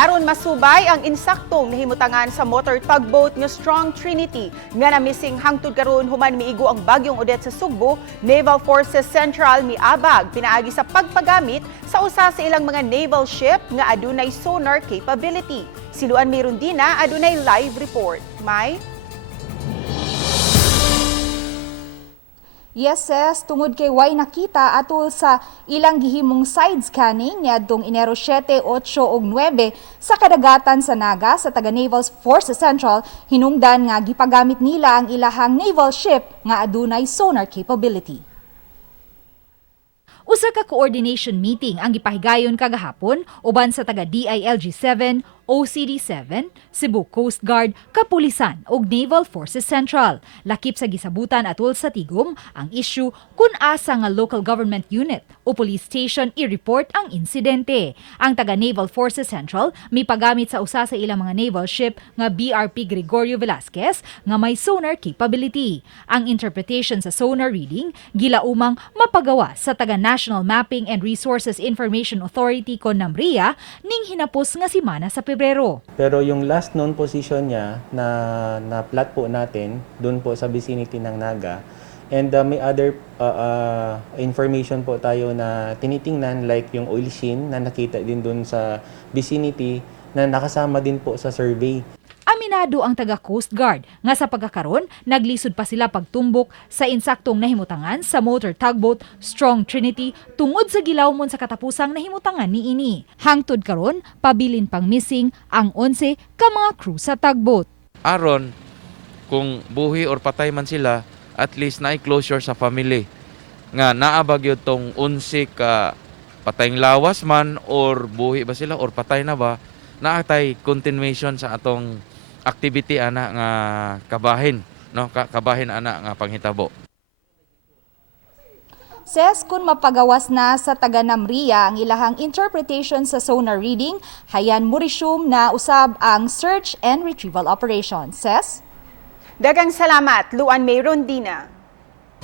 Aron masubay ang insaktong nahimutangan sa motor tugboat nga Strong Trinity nga na missing hangtod karon human miigo ang bagyong Odette sa Sugbo, Naval Forces Central miabag pinaagi sa pagpagamit sa usa sa ilang mga naval ship nga adunay sonar capability. Si Luan Mirundina adunay live report. May Yes, sis, tungod kay way nakita atol sa ilang gihimong side scanning niadtong Enero 7, 8 ug 9 sa kadagatan sa Naga sa taga Naval Forces Central, hinungdan nga gipagamit nila ang ilahang naval ship nga adunay sonar capability. Usa ka coordination meeting ang gipahigayon kagahapon uban sa taga DILG 7, OCD 7, Cebu Coast Guard, Kapulisan ug Naval Forces Central. Lakip sa gisabutan atol sa tigom ang issue kung asa nga local government unit o police station i-report ang insidente. Ang taga Naval Forces Central mipagamit sa usa sa ilang mga naval ship nga BRP Gregorio Velasquez nga may sonar capability. Ang interpretation sa sonar reading gilaumang mapagawa sa taga National Mapping and Resources Information Authority kon NAMRIA ning hinapos nga semana sa Pebrero. Pero yung last known position niya na plot po natin doon po sa vicinity ng Naga. And may other information po tayo na tinitingnan like yung oil sheen na nakita din doon sa vicinity na nakasama din po sa survey. Aminado ang taga Coast Guard nga sa pagkakaron naglisod pa sila pagtumbok sa insaktong nahimutangan sa motor tugboat Strong Trinity tungod sa gilawmon sa katapusang nahimutangan niini. Hangtod karon pabilin pang missing ang 11 ka mga crew sa tugboat. Aron kung buhi or patay man sila, at least na closure sa family nga naabag yun tong 11 ka patayng lawas man or buhi ba sila or patay na ba, naatay continuation sa atong activity ana nga kabahin, no, kabahin ana nga panghitabo. Ses, kung mapagawas na sa taga NAMRIA ang ilahang interpretation sa sonar reading, hayan mo resume na usab ang search and retrieval operation. Ses? Daghang salamat, Luan Mirundina.